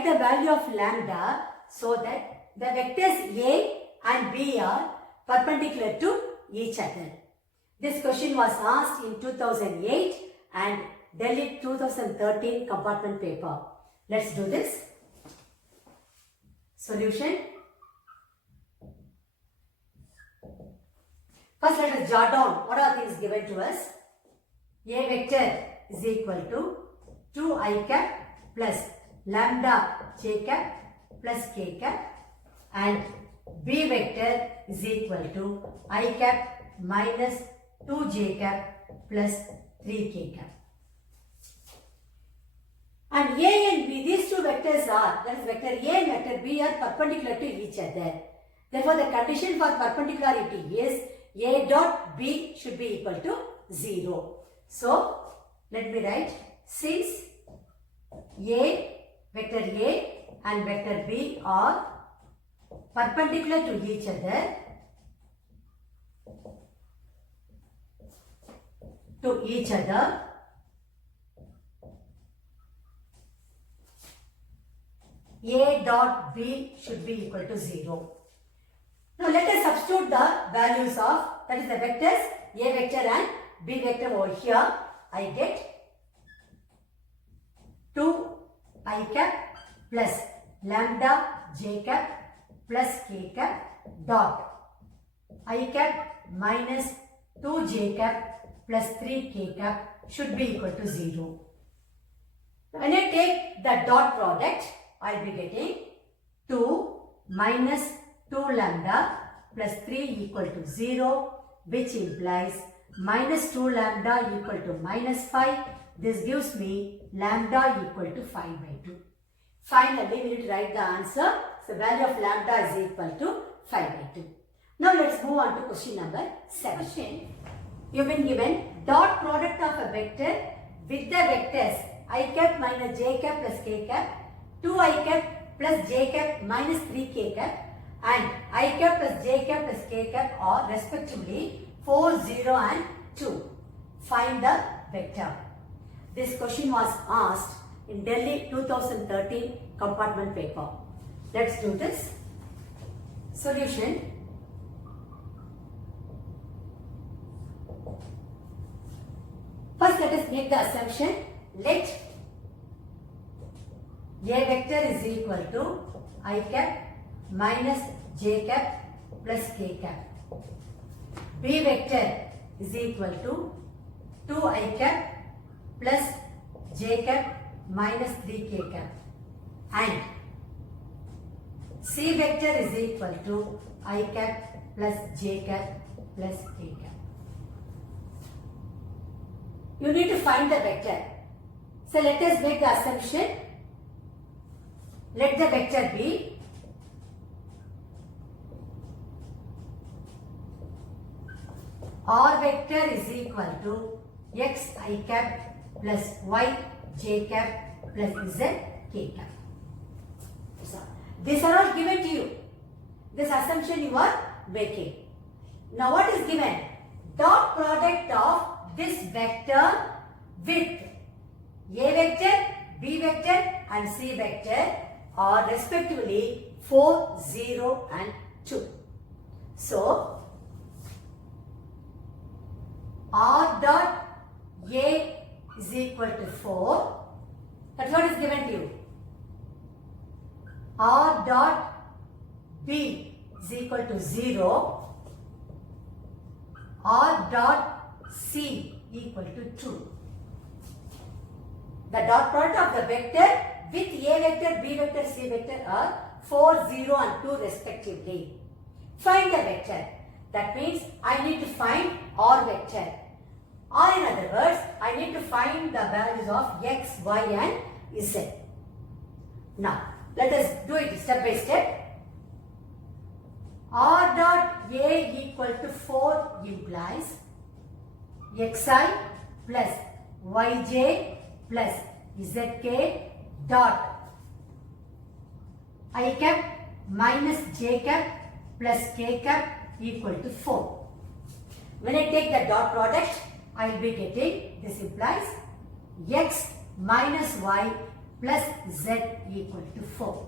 write the value of lambda so that the vectors A and B are perpendicular to each other. This question was asked in 2008 and Delhi 2013 compartment paper. Let's do this. Solution. First let us jot down what are things given to us. A vector is equal to 2i cap plus lambda j cap plus k cap, and B vector is equal to I cap minus 2j cap plus 3k cap. And A and B, these two vectors are, that is vector A and vector B are perpendicular to each other. Therefore, the condition for perpendicularity is A dot B should be equal to 0. So, let me write, since vector A and vector B are perpendicular to each other, A dot B should be equal to 0. Now let us substitute the values of, that is the vectors A vector and B vector over here. I get 2i cap plus lambda j cap plus k cap dot I cap minus 2j cap plus 3k cap should be equal to 0. When I take the dot product, I will be getting 2 minus 2 lambda plus 3 equal to 0, which implies minus 2 lambda equal to minus 5. This gives me lambda equal to 5 by 2. Finally, we need to write the answer. So, value of lambda is equal to 5 by 2. Now, let's move on to question number 7. You have been given dot product of a vector with the vectors I cap minus j cap plus k cap, 2i cap plus j cap minus 3k cap, and I cap plus j cap plus k cap are respectively 4, 0 and 2. Find the vector. This question was asked in Delhi 2013 compartment paper. Let's do this. Solution. First let us make the assumption. Let A vector is equal to I cap minus j cap plus k cap. B vector is equal to 2i cap plus j cap minus 3k cap, and C vector is equal to I cap plus j cap plus k cap. You need to find the vector. So let us make the assumption. Let the vector be R vector is equal to x I cap plus y j cap plus z k cap. So, these are all given to you. This assumption you are making. Now what is given? Dot product of this vector with A vector, B vector and C vector are respectively 4, 0 and 2. So, R dot A is equal to 4. That's what is given to you. R dot B is equal to 0. R dot C equal to 2. The dot product of the vector with A vector, B vector, C vector are 4, 0 and 2 respectively. Find the vector. That means I need to find R vector. Or in other words, I need to find the values of x, y and z. Now, let us do it step by step. R dot A equal to 4 implies xi plus yj plus zk dot I cap minus j cap plus k cap equal to 4. When I take the dot product, I will be getting, this implies x minus y plus z equal to 4.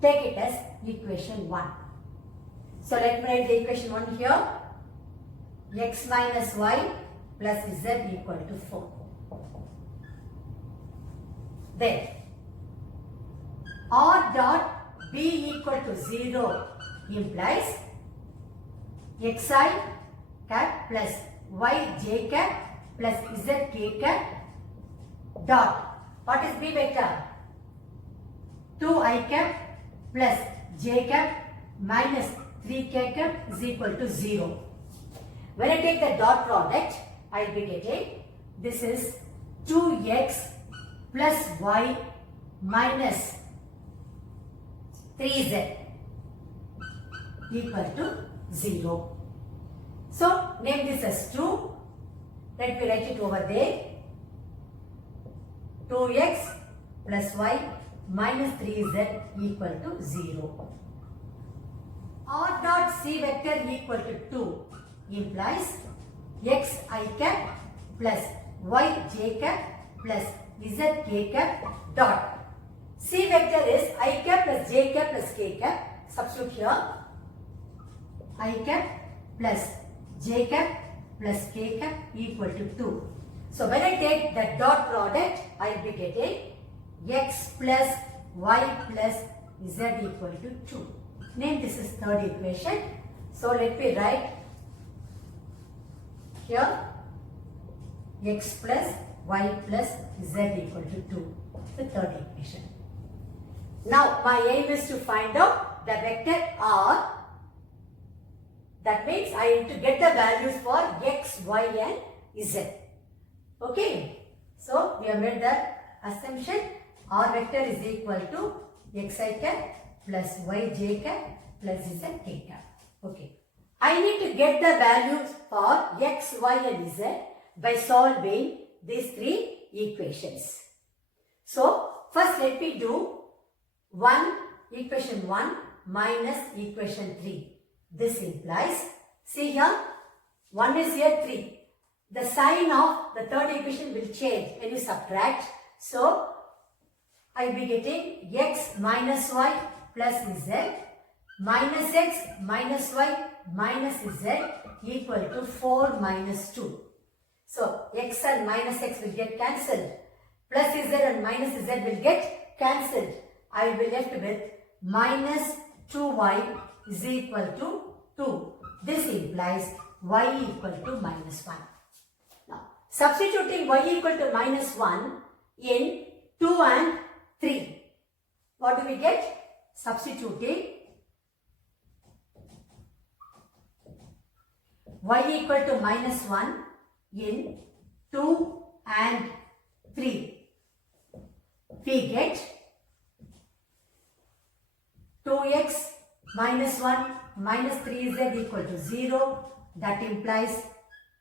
Take it as equation 1. So let me write the equation 1 here. X minus y plus z equal to 4. Then r dot b equal to 0 implies xi cat plus yj cat plus zk cat dot. What is b vector? 2i cap plus j cap minus 3k cap is equal to 0. When I take the dot product, I will be getting this is 2x plus y minus 3z equal to 0. So, name this as 2. Let me write it over there. 2x plus y minus 3z equal to 0. R dot c vector equal to 2 implies x I cap plus y j cap plus z k cap dot. C vector is I cap plus j cap plus k cap. Substitute here I cap plus j cap plus k cap equal to 2. So when I take the dot product, I will be getting x plus y plus z equal to 2. Name this is third equation. So let me write here x plus y plus z equal to 2. The third equation. Now my aim is to find out the vector r. That means I need to get the values for x, y and z. Okay. So we have made the assumption r vector is equal to xi cap plus yj cap plus zk cap. Okay. I need to get the values for x, y and z by solving these three equations. So first let me do equation 1 minus equation 3. This implies, see here, 1 is here 3. The sign of the third equation will change when you subtract. So I will be getting x minus y plus z minus x minus y minus z equal to 4 minus 2. So x and minus x will get cancelled. Plus z and minus z will get cancelled. I will be left with minus 2y is equal to 2. This implies y equal to minus 1. Now, substituting y equal to minus 1 in 2 and 3. What do we get? Substituting y equal to minus 1 in 2 and 3. We get 2x minus 1 minus 3z equal to 0. That implies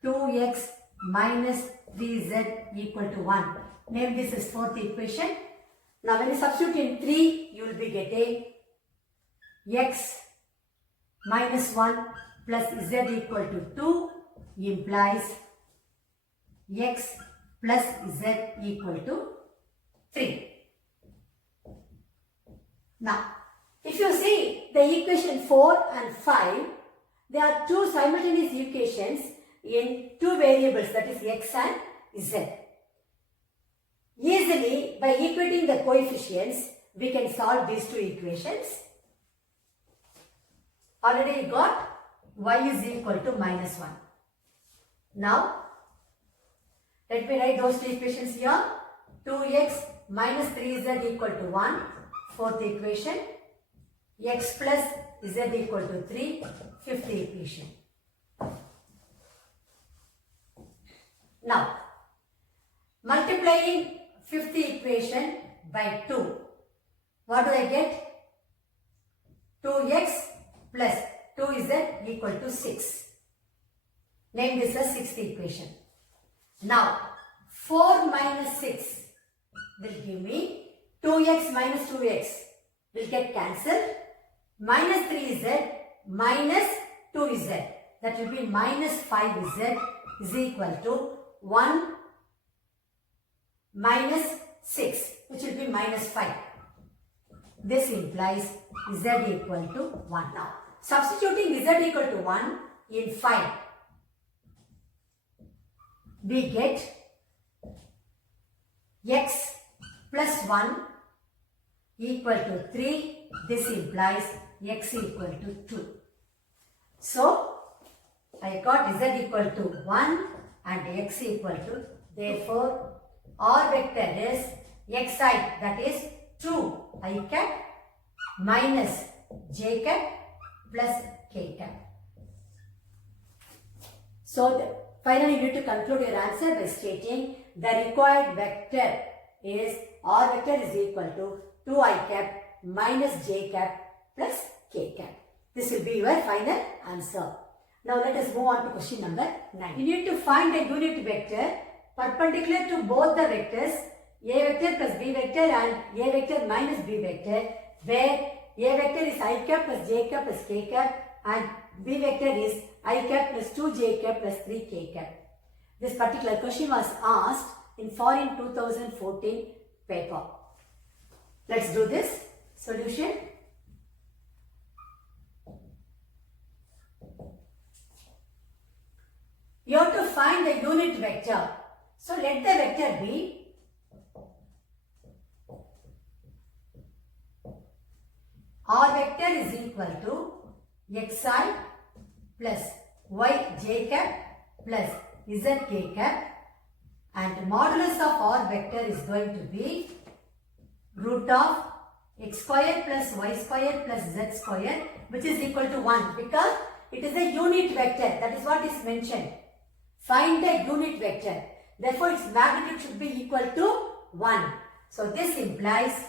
2x minus 3z equal to 1. Name this as fourth equation. Now when you substitute in 3, you will be getting x minus 1 plus z equal to 2 implies x plus z equal to 3. Now, if you see the equation 4 and 5, there are two simultaneous equations in two variables, that is x and z. Easily, by equating the coefficients, we can solve these two equations. Already you got y is equal to minus 1. Now, let me write those two equations here. 2x minus 3z equal to 1, fourth equation. X plus z equal to 3, fifth equation. Now, multiplying fifth equation by 2, what do I get? 2x plus 2z equal to 6. Name this as sixth equation. Now, 4 minus 6 will give me 2x minus 2x will get cancelled. Minus 3z minus 2z, that will be minus 5z is equal to 1 minus 6, which will be minus 5. This implies z equal to 1. Now, substituting z equal to 1 in 5, we get x plus 1 equal to 3. This implies x equal to 2. So, I got z equal to 1 and x equal to, therefore, R vector is xi, that is 2 I cap minus j cap plus k cap. So, finally you need to conclude your answer by stating the required vector is R vector is equal to 2 I cap minus j cap plus k cap. This will be your final answer. Now let us move on to question number 9. You need to find a unit vector perpendicular to both the vectors a vector plus b vector and a vector minus b vector, where a vector is I cap plus j cap plus k cap and b vector is I cap plus 2j cap plus 3k cap. This particular question was asked in foreign 2014 paper. Let's do this solution. You have to find the unit vector. So let the vector be R vector is equal to xi plus yj cap plus zk cap, and modulus of R vector is going to be root of x square plus y square plus z square, which is equal to 1, because it is a unit vector. That is what is mentioned. Find the unit vector. Therefore, its magnitude should be equal to 1. So, this implies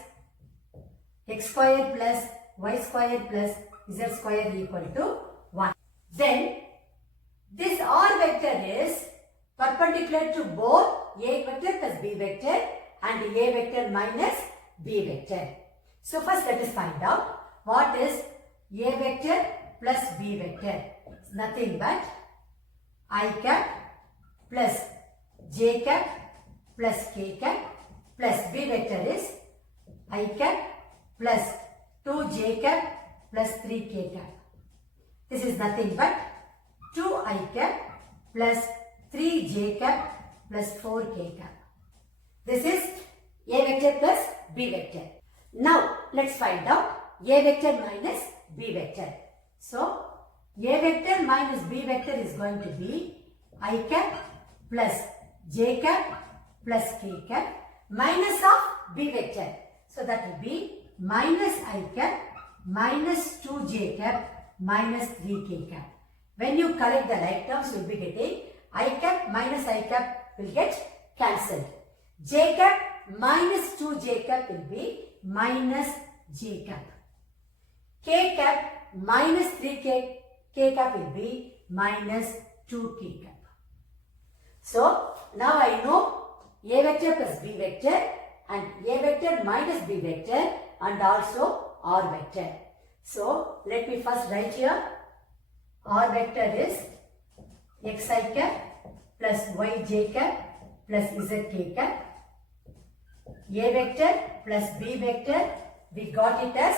x square plus y square plus z square equal to 1. Then, this R vector is perpendicular to both a vector plus b vector and a vector minus b vector. So, first let us find out what is a vector plus b vector. It's nothing but I cap plus j cap plus k cap plus b vector is I cap plus 2j cap plus 3k cap. This is nothing but 2I cap plus 3j cap plus 4k cap. This is a vector plus b vector. Now, let's find out a vector minus b vector. So, a vector minus b vector is going to be I cap plus j cap plus k cap minus of b vector. So, that will be minus I cap minus 2j cap minus 3k cap. When you collect the like terms, you will be getting I cap minus I cap will get cancelled. J cap minus 2j cap will be minus j cap. K cap minus 3k cap will be minus 2k cap. So, now I know a vector plus b vector and a vector minus b vector and also R vector. So, let me first write here. R vector is xi cap plus yj cap plus zk cap. A vector plus b vector, we got it as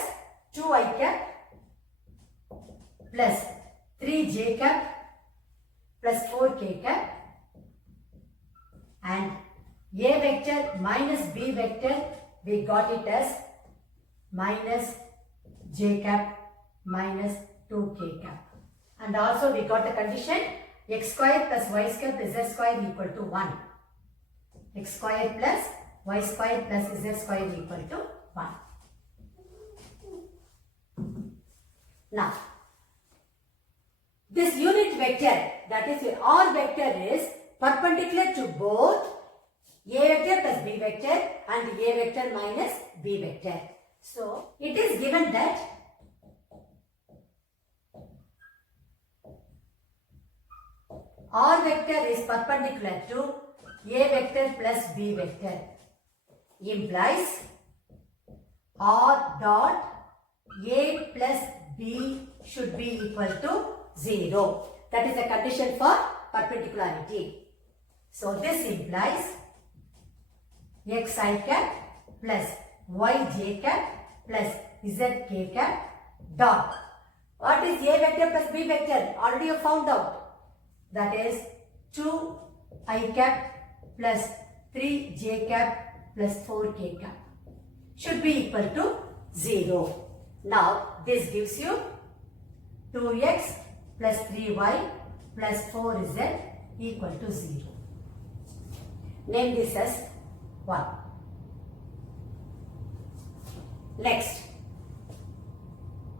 2I cap plus 3j cap plus 4k cap, and a vector minus b vector, we got it as minus j cap minus 2k cap. And also we got the condition x square plus y square plus z square equal to 1. X square plus y square plus z square equal to 1. Now, this unit vector, that is R vector, is perpendicular to both a vector plus b vector and a vector minus b vector. So, it is given that R vector is perpendicular to a vector plus b vector, implies R dot a plus b should be equal to 0. That is the condition for perpendicularity. So, this implies xi cap plus yj cap plus zk cap dot. What is a vector plus b vector? Already you found out. That is 2i cap plus 3j cap plus 4k cap should be equal to 0. Now this gives you 2x plus 3y plus 4z equal to 0. Name this as 1. Next,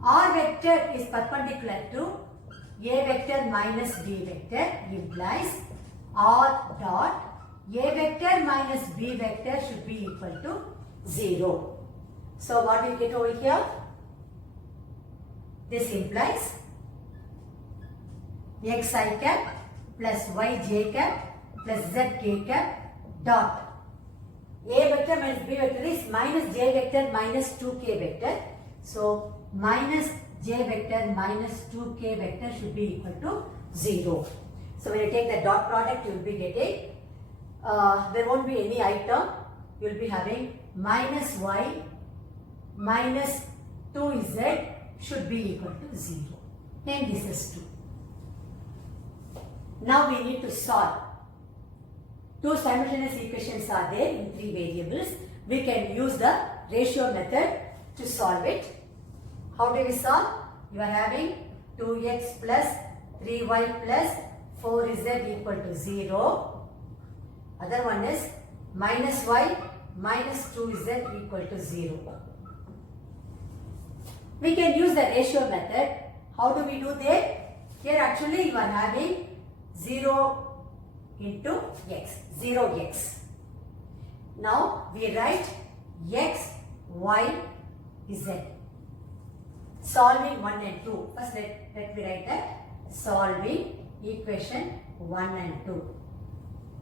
R vector is perpendicular to A vector minus B vector implies R dot A vector minus B vector should be equal to 0. So what do you get over here? This implies xi cap plus yj cap plus zk cap dot. A vector minus B vector is minus j vector minus 2k vector. So minus j vector minus 2k vector should be equal to 0. So when you take the dot product, you will be getting, there won't be any I term. You will be having minus y minus 2z should be equal to 0. Name this as 2. Now we need to solve. Two simultaneous equations are there in 3 variables. We can use the ratio method to solve it. How do we solve? You are having 2x plus 3y plus 4z equal to 0. Other one is minus y minus 2z equal to 0. We can use the ratio method. How do we do that? Here actually you are having 0 into x, 0x. Now we write x, y, z. Solving 1 and 2. First let me write that. Solving equation 1 and 2.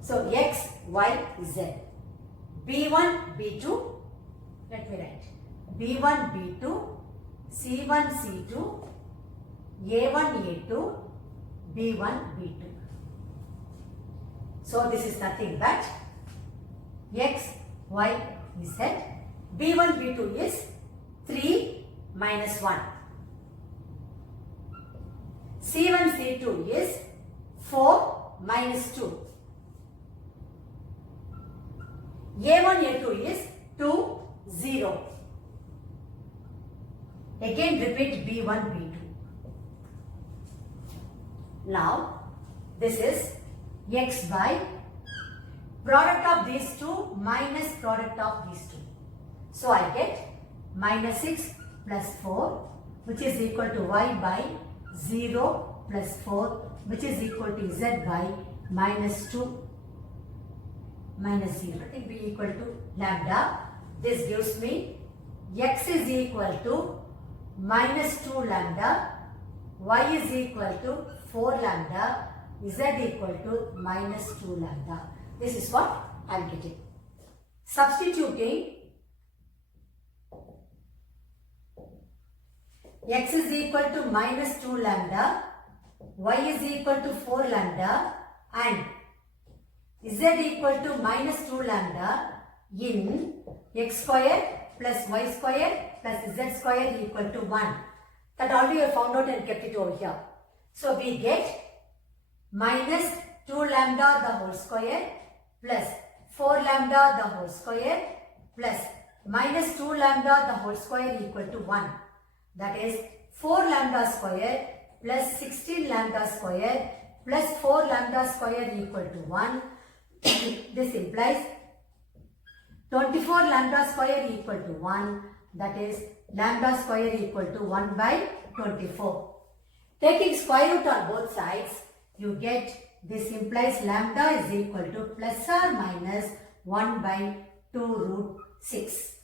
So x, y, z. B1, B2. Let me write. B1, B2. C1, C2. A1, A2. B1, B2. So this is nothing but x, y, z. B1, B2 is 3 minus 1. C1, C2 is 4 minus 2. A1, A2 is 2, 0. Again repeat B1, B2. Now this is x by product of these two minus product of these two. So I get minus 6 plus 4 which is equal to y by 0 plus 4 which is equal to z by minus 2 minus 0. Let it be equal to lambda. This gives me x is equal to minus 2 lambda, y is equal to 4 lambda, z equal to minus 2 lambda. This is what I am getting. Substituting x is equal to minus 2 lambda, y is equal to 4 lambda and z equal to minus 2 lambda in x square plus y square plus z square equal to 1. That already I found out and kept it over here. So we get minus 2 lambda the whole square plus 4 lambda the whole square plus minus 2 lambda the whole square equal to 1. That is 4 lambda square plus 16 lambda square plus 4 lambda square equal to 1. This implies 24 lambda square equal to 1. That is lambda square equal to 1 by 24. Taking square root on both sides, you get this implies lambda is equal to plus or minus 1 by 2 root 6.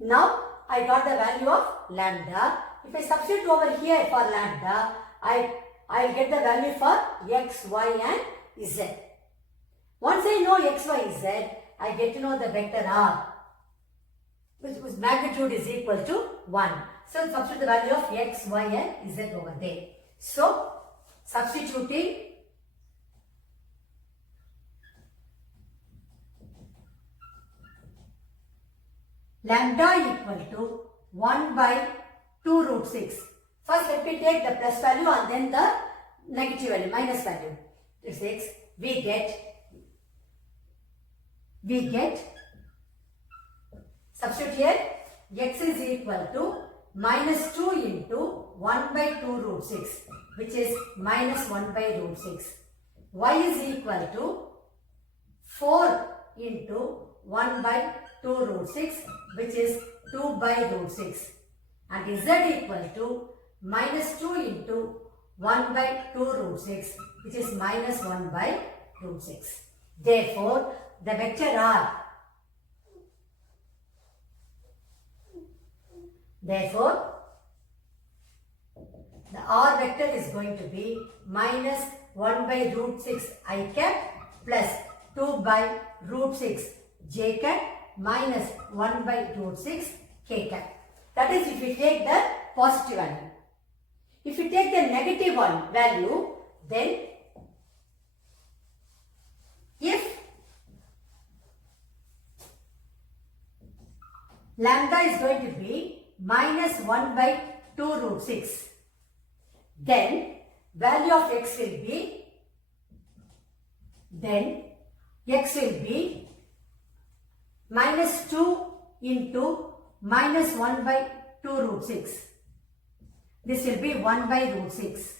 Now I got the value of lambda. If I substitute over here for lambda, I get the value for x, y and z. Once I know x, y, z, I get to know the vector r, whose magnitude is equal to 1. So substitute the value of x, y and z over there. So substituting lambda equal to 1 by 2 root 6. First let me take the plus value and then the negative value, minus value. 6. We get, substitute here, x is equal to minus 2 into 1 by 2 root 6, which is minus 1 by root 6. Y is equal to 4 into 1 by 2 root 6, which is 2 by root 6. And z equal to minus 2 into 1 by 2 root 6, which is minus 1 by root 6. Therefore, the vector R, therefore, the R vector is going to be minus 1 by root 6 I cap plus 2 by root 6 j cap minus 1 by root 6 k cap. That is if you take the positive value. If you take the negative one value, then if lambda is going to be minus 1 by 2 root 6, then value of x will be, minus 2 into minus 1 by 2 root 6. This will be 1 by root 6.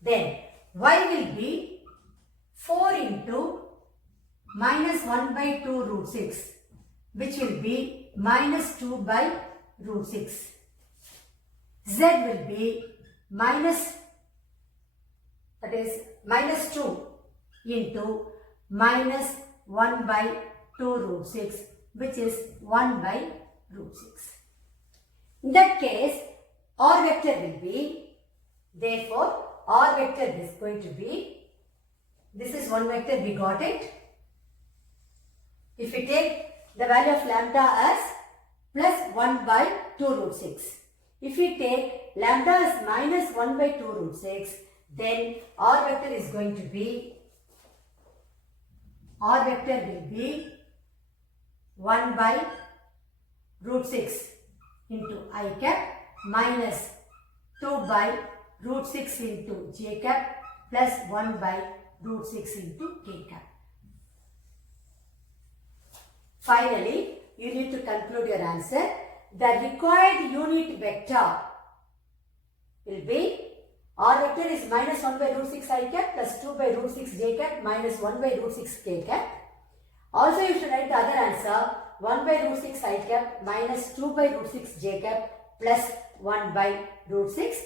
Then y will be 4 into minus 1 by 2 root 6, which will be minus 2 by root 6. Z will be minus 2 into minus 1 by 2 root 6, which is 1 by root 6. In that case, R vector will be, therefore, R vector is going to be, this is one vector, we got it. If we take the value of lambda as plus 1 by 2 root 6. If we take lambda as minus 1 by 2 root 6, then R vector is going to be, R vector will be 1 by root 6 into I cap minus 2 by root 6 into j cap plus 1 by root 6 into k cap. Finally, you need to conclude your answer. The required unit vector will be, R vector is minus 1 by root 6 I cap plus 2 by root 6 j cap minus 1 by root 6 k cap. Also, you should write the other answer, 1 by root 6 I cap minus 2 by root 6 j cap plus 1 by root 6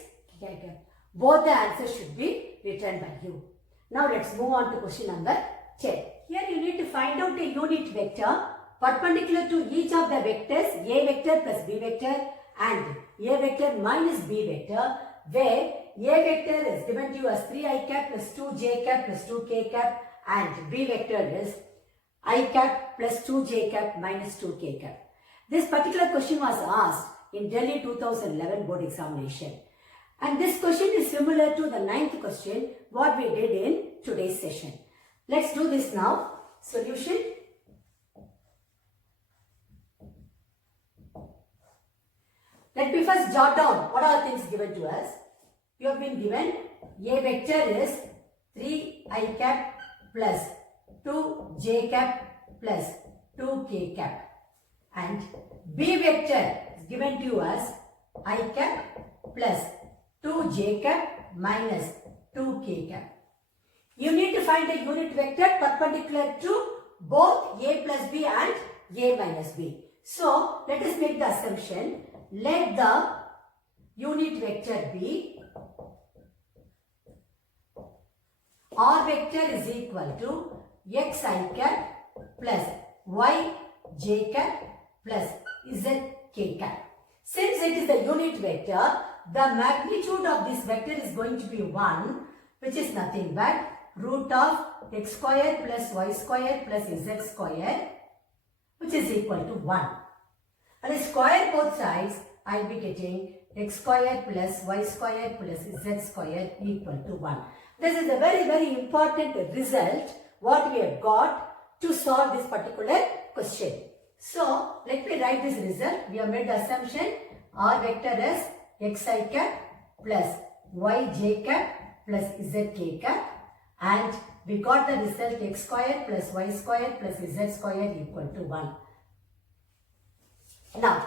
k cap. Both the answers should be written by you. Now, let's move on to question number 10. Here you need to find out a unit vector perpendicular to each of the vectors a vector plus b vector and a vector minus b vector, where a vector is given to you as 3 I cap plus 2 j cap plus 2 k cap and b vector is I cap plus 2 j cap minus 2 k cap. This particular question was asked in Delhi 2011 board examination. And this question is similar to the 9th question what we did in today's session. Let's do this now. Solution. Let me first jot down what are things given to us. You have been given a vector is 3 I cap plus 2 j cap plus 2 k cap and b vector is given to you as I cap plus 2 j cap minus 2 k cap. You need to find a unit vector perpendicular to both a plus b and a minus b. So, let us make the assumption. Let the unit vector be R vector is equal to x I cap plus y j cap plus z k cap. Since it is the unit vector, the magnitude of this vector is going to be 1, which is nothing but root of x square plus y square plus z square, which is equal to 1. And I square both sides, I will be getting x square plus y square plus z square equal to 1. This is a very, very important result what we have got to solve this particular question. So let me write this result. We have made the assumption r vector as xi cap plus yj cap plus zk cap, and we got the result x square plus y square plus z square equal to 1. Now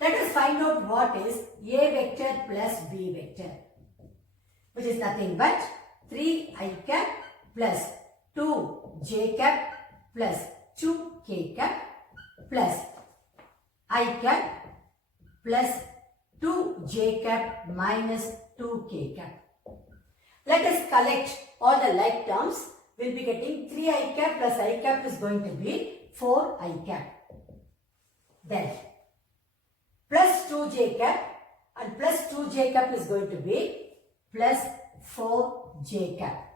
let us find out what is a vector plus b vector, which is nothing but 3i cap plus 2j cap plus 2k cap plus I cap plus 2j cap minus 2k cap. Let us collect all the like terms. We will be getting 3i cap plus I cap is going to be 4i cap. Then plus 2j cap and plus 2j cap is going to be plus 4j cap.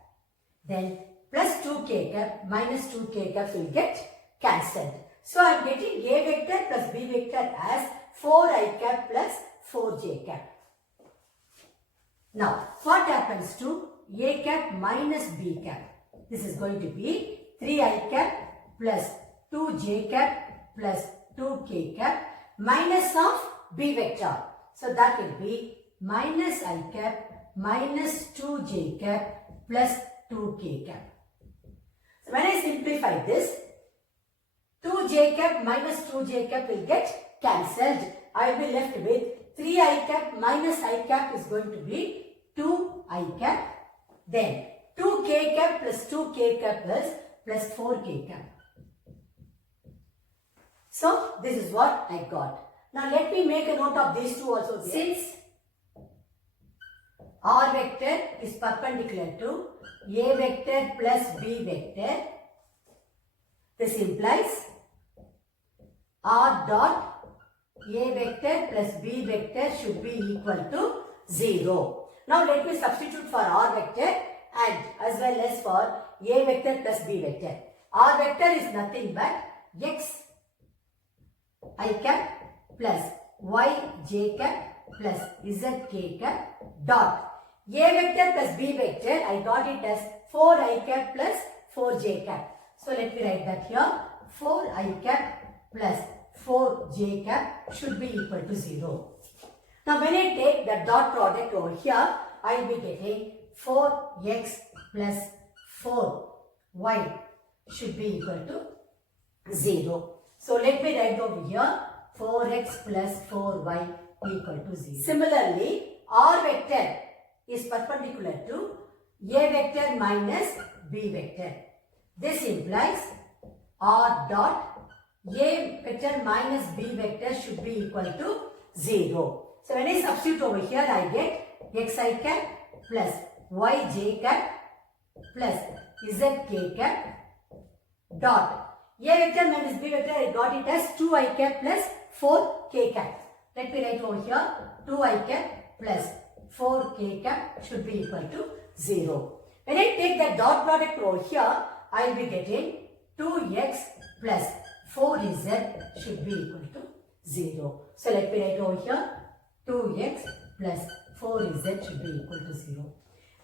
Then plus 2k cap minus 2k cap will get cancelled. So I am getting a vector plus b vector as 4i cap plus 4j cap. Now what happens to a cap minus b cap? This is going to be 3i cap plus 2j cap plus 2k cap minus of b vector. So that will be minus I cap minus 2j cap plus 2k cap. So when I simplify this, 2j cap minus 2j cap will get cancelled. I will be left with 3i cap minus I cap is going to be 2i cap. Then 2k cap plus 2k cap is plus 4k cap. So this is what I got. Now let me make a note of these two also. Since r vector is perpendicular to a vector plus b vector, this implies r dot a vector plus b vector should be equal to 0. Now let me substitute for r vector and as well as for a vector plus b vector. R vector is nothing but x I cap plus y j cap plus z k cap dot a vector plus b vector. I got it as 4i cap plus 4j cap. So let me write that here. 4i cap plus 4j cap should be equal to 0. Now when I take the dot product over here, I will be getting 4x plus 4y should be equal to 0. So let me write over here 4x plus 4y equal to 0. Similarly, r vector is perpendicular to a vector minus b vector. This implies r dot a vector minus b vector should be equal to 0. So when I substitute over here, I get xi cap plus yj cap plus zk cap dot a vector minus b vector. I got it as 2i cap plus 4k cap. Let me write over here 2i cap plus 4k cap should be equal to 0. When I take the dot product over here, I will be getting 2x plus 4z should be equal to 0. So let me write over here 2x plus 4z should be equal to 0.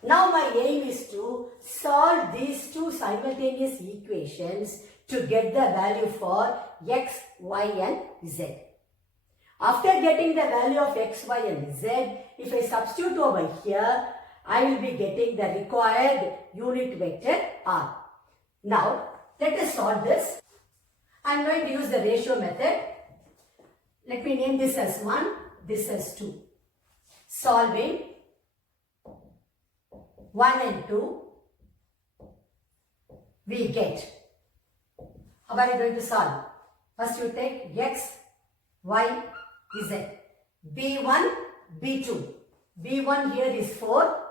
Now my aim is to solve these two simultaneous equations to get the value for x, y and z. After getting the value of x, y and z, if I substitute over here, I will be getting the required unit vector r. Now let us solve this. I am going to use the ratio method. Let me name this as 1, this as 2. Solving 1 and 2, we get. How are you going to solve? First you take x, y, z. b1, b2. b1 here is 4.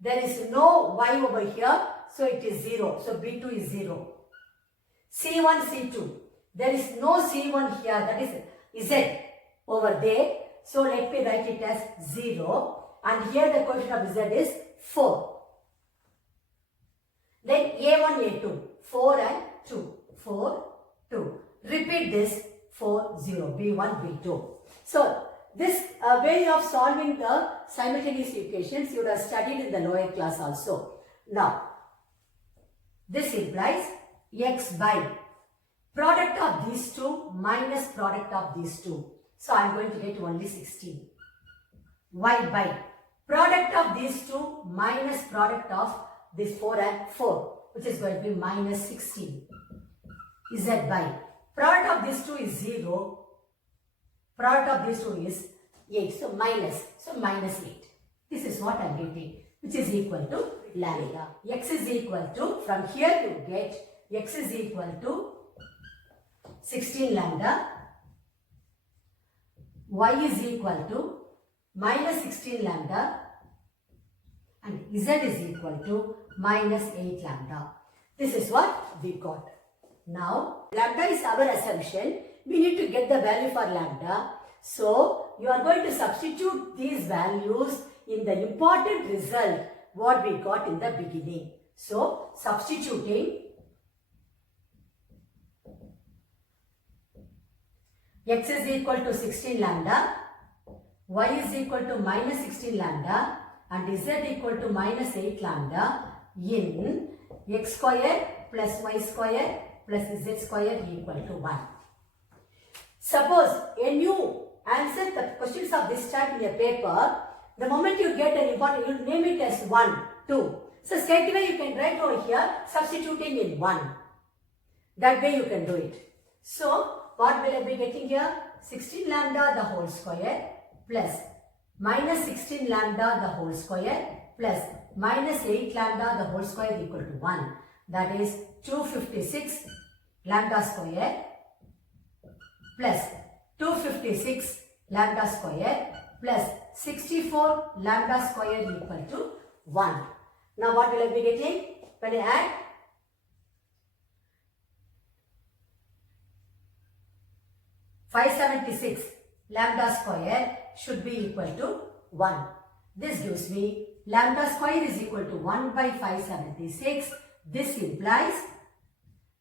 There is no y over here, so it is 0. So b2 is 0. c1, c2. There is no c1 here, that is z over there. So let me write it as 0. And here the coefficient of z is 4. Then a1, a2. 4 and 2. 4, 2. Repeat this 4, 0. b1, b2. So this way of solving the simultaneous equations you would have studied in the lower class also. Now, this implies x by Product of these two minus product of these two. So I am going to get only 16. Y by product of these two minus product of this 4 and 4, which is going to be minus 16. Z by product of these two is 0. Product of these two is 8. So minus 8. This is what I am getting, which is equal to lambda. X is equal to, from here you get x is equal to 16 lambda. Y is equal to minus 16 lambda. And Z is equal to minus 8 lambda. This is what we got. Now, lambda is our assumption. We need to get the value for lambda. So, you are going to substitute these values in the important result what we got in the beginning. So, substituting x is equal to 16 lambda, y is equal to minus 16 lambda, and z equal to minus 8 lambda in x square plus y square plus z square equal to 1. Suppose when you answer the questions of this type in a paper, the moment you get an important, you name it as 1, 2. So straight away you can write over here substituting in 1. That way you can do it. So what will I be getting here? 16 lambda the whole square plus minus 16 lambda the whole square plus minus 8 lambda the whole square equal to 1. That is 256 lambda square plus 256 lambda square plus 64 lambda square equal to 1. Now what will I be getting? When I add (576) lambda square should be equal to 1. This gives me lambda square is equal to 1 by 576. This implies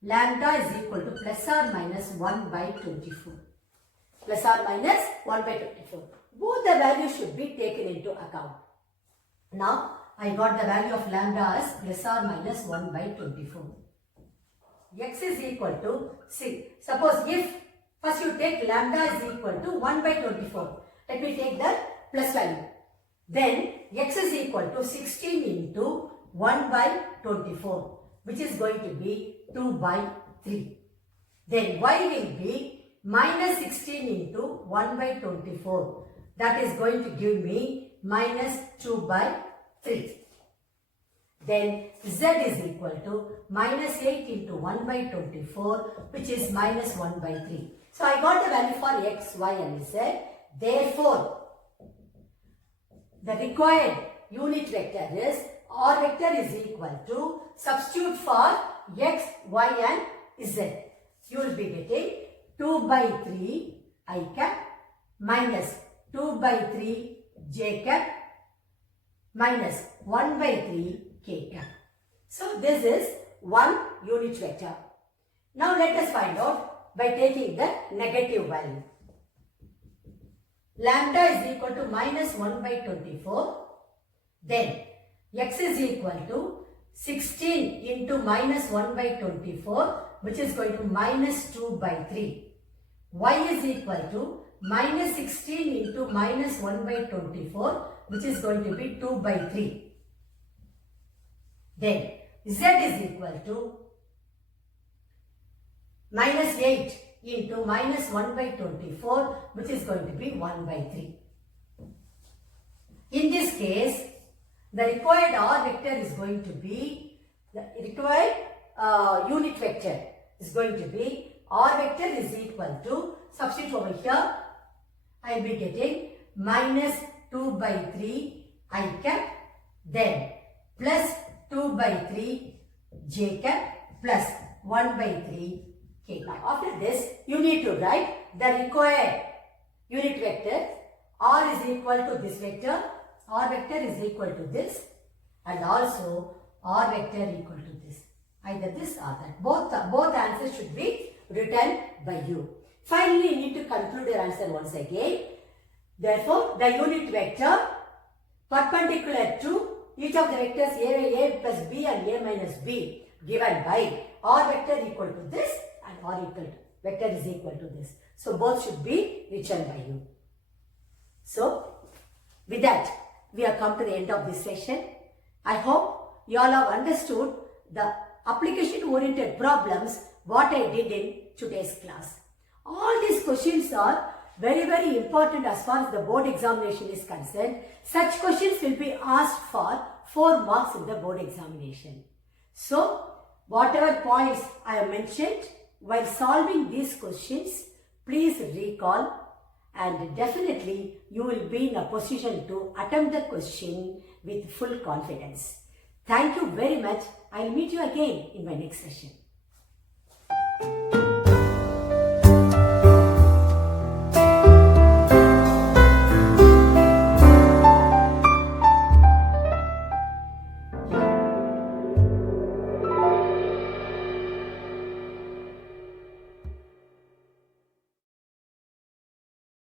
lambda is equal to plus or minus 1 by 24. Plus or minus 1 by 24. Both the values should be taken into account. Now, I got the value of lambda as plus or minus 1 by 24. X is equal to 6. Suppose if first you take lambda is equal to 1 by 24. Let me take the plus value. Then x is equal to 16 into 1 by 24, which is going to be 2 by 3. Then y will be minus 16 into 1 by 24. That is going to give me minus 2 by 3. Then z is equal to minus 8 into 1 by 24, which is minus 1 by 3. So I got the value for x, y and z. Therefore, the required unit vector is r vector is equal to, substitute for x, y and z. You will be getting 2 by 3 I cap minus 2 by 3 j cap minus 1 by 3 k cap. So this is one unit vector. Now let us find out by taking the negative value. Lambda is equal to minus 1 by 24. Then x is equal to 16 into minus 1 by 24, which is going to minus 2 by 3. Y is equal to minus 16 into minus 1 by 24, which is going to be 2 by 3. Then z is equal to minus 8 into minus 1 by 24, which is going to be 1 by 3. In this case, the required r vector is going to be, the required unit vector is going to be r vector is equal to, substitute over here, I will be getting minus 2 by 3 I cap, then plus 2 by 3 j cap plus 1 by 3 k cap. After this, you need to write the required unit vector. R is equal to this vector, R vector is equal to this, and also R vector equal to this. Either this or that. Both answers should be written by you. Finally, you need to conclude your answer once again. Therefore, the unit vector perpendicular to each of the vectors a plus b and a minus b given by r vector equal to this and r equal to, vector is equal to this. So both should be written by you. So with that, we have come to the end of this session. I hope you all have understood the application-oriented problems what I did in today's class. All these questions are very, very important as far as the board examination is concerned. Such questions will be asked for 4 marks in the board examination. So, whatever points I have mentioned while solving these questions, please recall, and definitely you will be in a position to attempt the question with full confidence. Thank you very much. I will meet you again in my next session.